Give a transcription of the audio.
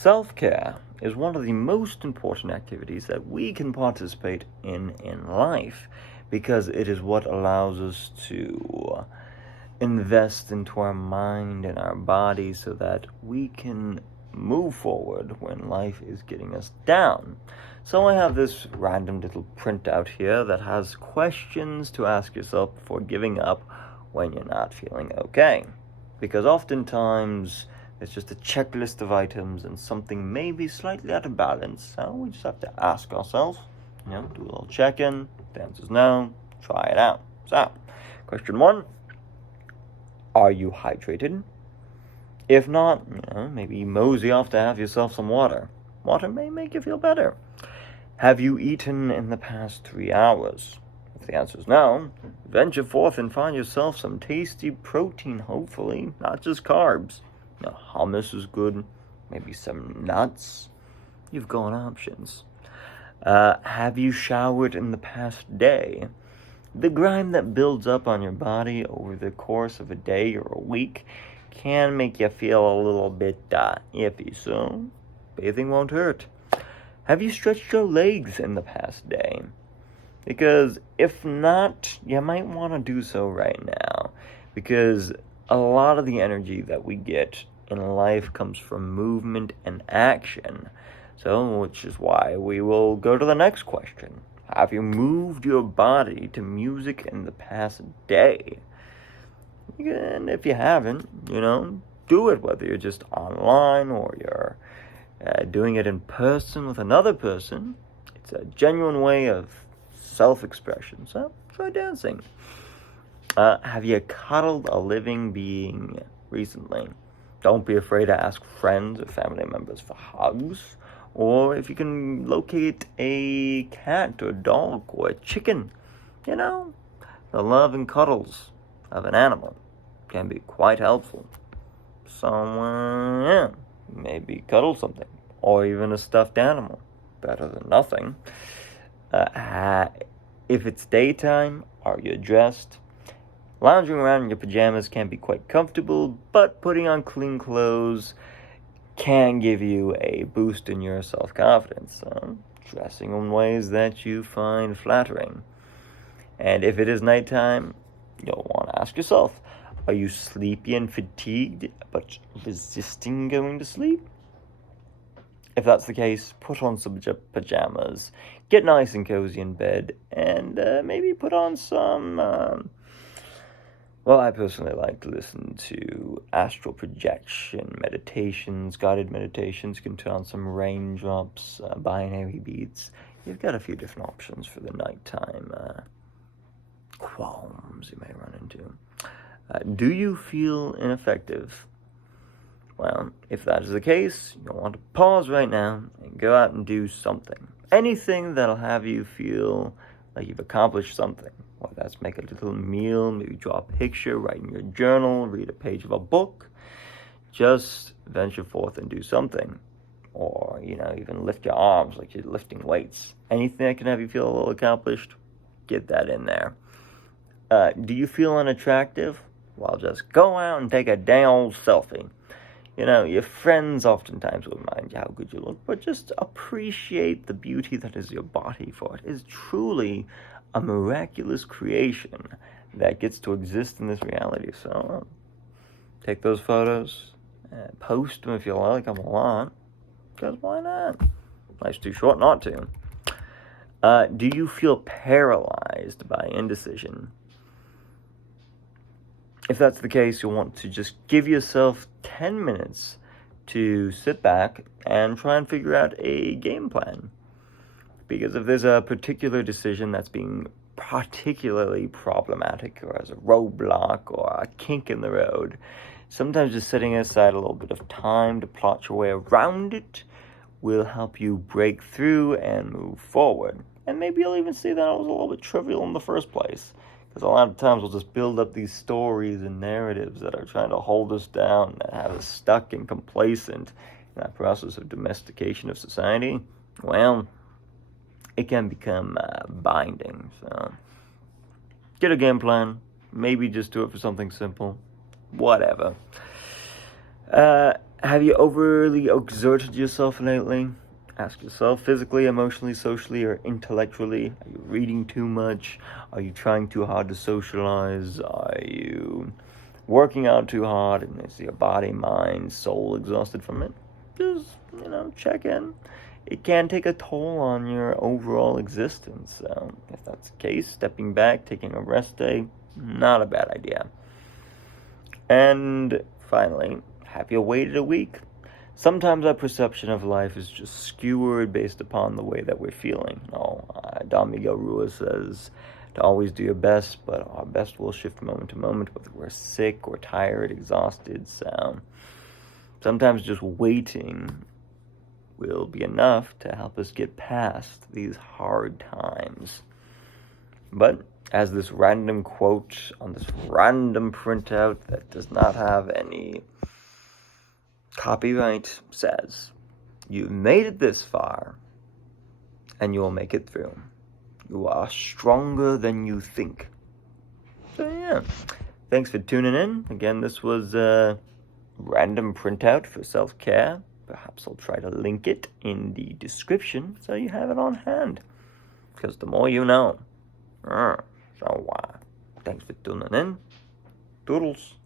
Self-care is one of the most important activities that we can participate in life because it is what allows us to invest into our mind and our body so that we can move forward when life is getting us down. So I have this random little printout here that has questions to ask yourself before giving up when you're not feeling okay. Because oftentimes it's just a checklist of items and something may be slightly out of balance. So we just have to ask ourselves, do a little check-in. If the answer's no, try it out. So, question 1, are you hydrated? If not, maybe mosey off to have yourself some water. Water may make you feel better. Have you eaten in the past 3 hours? If the answer is no, venture forth and find yourself some tasty protein, hopefully, not just carbs. Hummus is good, maybe some nuts. You've got options. Have you showered in the past day? The grime that builds up on your body over the course of a day or a week can make you feel a little bit iffy, so bathing won't hurt. Have you stretched your legs in the past day? Because if not, you might want to do so right now, because a lot of the energy that we get in life comes from movement and action. So, which is why we will go to the next question. Have you moved your body to music in the past day? And if you haven't, do it, whether you're just online or you're doing it in person with another person. It's a genuine way of self-expression, so try dancing. Have you cuddled a living being recently? Don't be afraid to ask friends or family members for hugs, or if you can locate a cat or a dog or a chicken. The love and cuddles of an animal can be quite helpful. So, maybe cuddle something, or even a stuffed animal. Better than nothing. If it's daytime, are you dressed? Lounging around in your pajamas can be quite comfortable, but putting on clean clothes can give you a boost in your self-confidence. Dressing in ways that you find flattering. And if it is nighttime, you'll want to ask yourself, are you sleepy and fatigued, but resisting going to sleep? If that's the case, put on some pajamas, get nice and cozy in bed, and maybe put on some... I personally like to listen to astral projection meditations, guided meditations. You can turn on some raindrops, binary beats. You've got a few different options for the nighttime qualms you may run into. Do you feel ineffective? Well, if that is the case, you'll want to pause right now and go out and do something. Anything that'll have you feel like you've accomplished something. Whether that's make a little meal, maybe draw a picture, write in your journal, read a page of a book. Just venture forth and do something. Or, even lift your arms like you're lifting weights. Anything that can have you feel a little accomplished, get that in there. Do you feel unattractive? Well, just go out and take a dang old selfie. Your friends oftentimes will remind you how good you look, but just appreciate the beauty that is your body, for it is truly a miraculous creation that gets to exist in this reality. So take those photos, post them if you like them a lot, because why not? Life's too short not to. Do you feel paralyzed by indecision? If that's the case, you'll want to just give yourself 10 minutes to sit back and try and figure out a game plan. Because if there's a particular decision that's being particularly problematic, or as a roadblock or a kink in the road, sometimes just setting aside a little bit of time to plot your way around it will help you break through and move forward. And maybe you'll even see that it was a little bit trivial in the first place. Because a lot of times we'll just build up these stories and narratives that are trying to hold us down, that have us stuck and complacent in that process of domestication of society. Well, it can become binding. So get a game plan. Maybe just do it for something simple. Whatever. Have you overly exerted yourself lately? Ask yourself, physically, emotionally, socially, or intellectually. Are you reading too much? Are you trying too hard to socialize? Are you working out too hard? And is your body, mind, soul exhausted from it? Just, check in. It can take a toll on your overall existence. So if that's the case, stepping back, taking a rest day, not a bad idea. And finally, have you waited a week? Sometimes our perception of life is just skewered based upon the way that we're feeling. Don Miguel Ruiz says to always do your best, but our best will shift moment to moment, whether we're sick or tired, exhausted. So sometimes just waiting will be enough to help us get past these hard times. But as this random quote on this random printout that does not have any copyright says, you've made it this far, and you'll make it through. You are stronger than you think. So yeah, thanks for tuning in. Again, this was a random printout for self-care. Perhaps I'll try to link it in the description so you have it on hand. Because the more you know. So thanks for tuning in. Toodles.